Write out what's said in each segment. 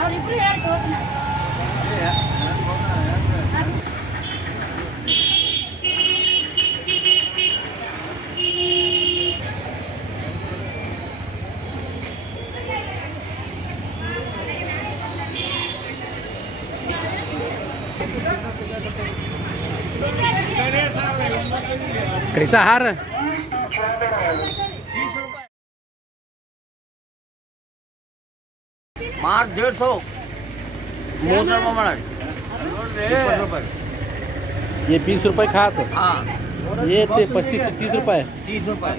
ಅವ್ರಿಬ್ರು ಹೇಳ್ತು कैसा हार मार 150 मोटर में ये 20 रुपए खा तो हाँ ये 35 से 30 रुपए 30 रुपए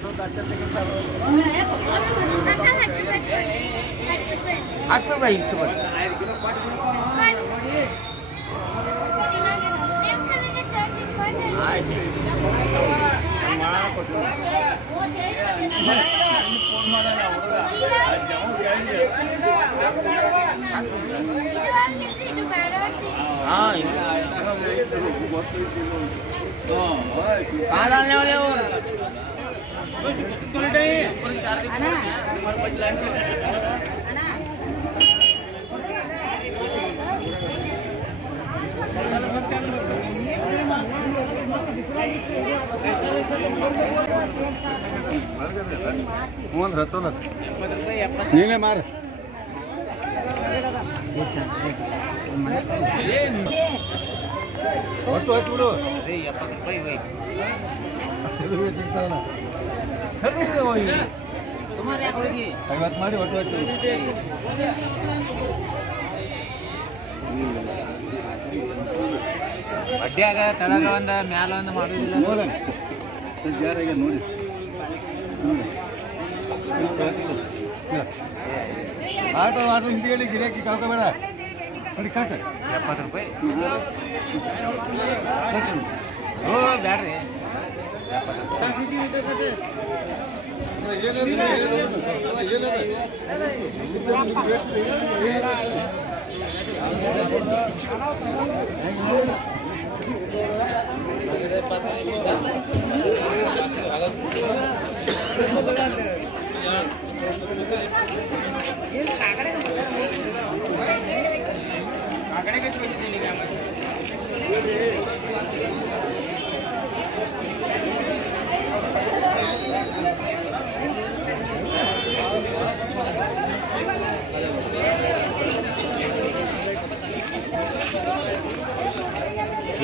8 रुपए कहाँ डालने वाले हो ನೀನೇ ಮಾರ ಒಟ್ಟು ಹತ್ತು ಬಿಡು 70 ರೂಪಾಯಿ ಸಿಗ್ತಾವಲ್ಲ 50 ಮಾಡಿ ಒಟ್ಟು ಹತ್ತು ಬಡ್ಡಿಯಾಗ ತಳಗ ಒಂದ ಮ್ಯಾಲ ಒಂದ ಮಾಡುದಿಲ್ಲ ನೋಡೋಣ ಯಾರಿಗೆ ನೋಡಿ ಆಯ್ತು ಅದು ಹಿಂದಿಯಲ್ಲಿ ಗಿರಾಕಿ ಕಳ್ಕೊಬೇಡ ನೋಡಿ ಕಟ್ 70 ರೂಪಾಯಿ ಓ ಬ್ಯಾಡ್ರಿ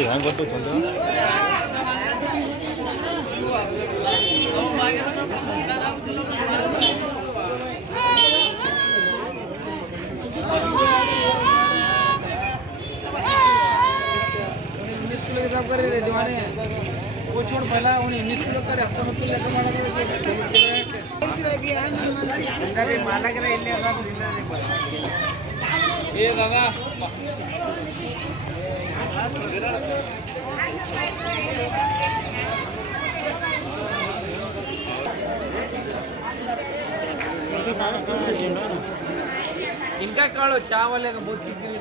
ಹ್ಯಾಂಗ ಗೊತ್ತು ಚಂದ इंग्लिश स्कूल के काम कर रहे दीवाने वो छोड़ पहला उन्हें इंग्लिश स्कूल कर अपन को लेकर मारा अंदर माला करे इल्ले अगर ए बाबा इनका काढ़ो चावल है बहुत बिक्री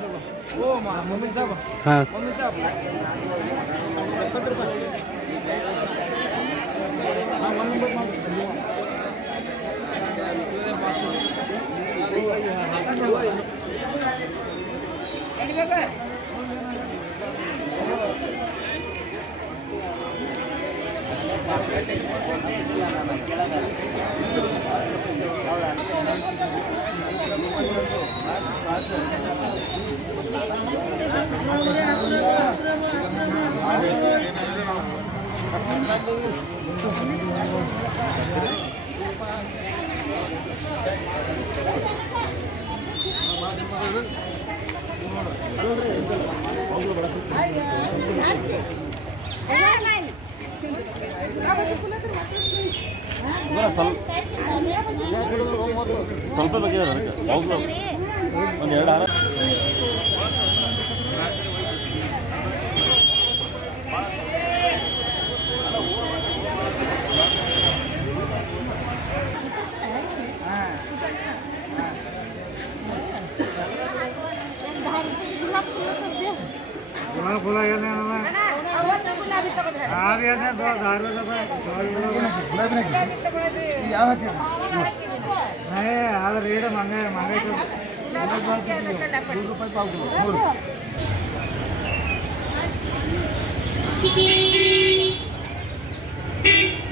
ओ मम्मी साहब हाँ मम्मी साहब ಸ್ವಲ್ಪ ಬಗ್ಗೆ ಒಂದು ಎರಡು ಹಾರ ಗುಲಾಬಿ ಯಾವ ರೇಟ್ ಮಂಗಾಯ್ತು ₹100 ಪಾವು ಕಿಲೋ 3 Thank you.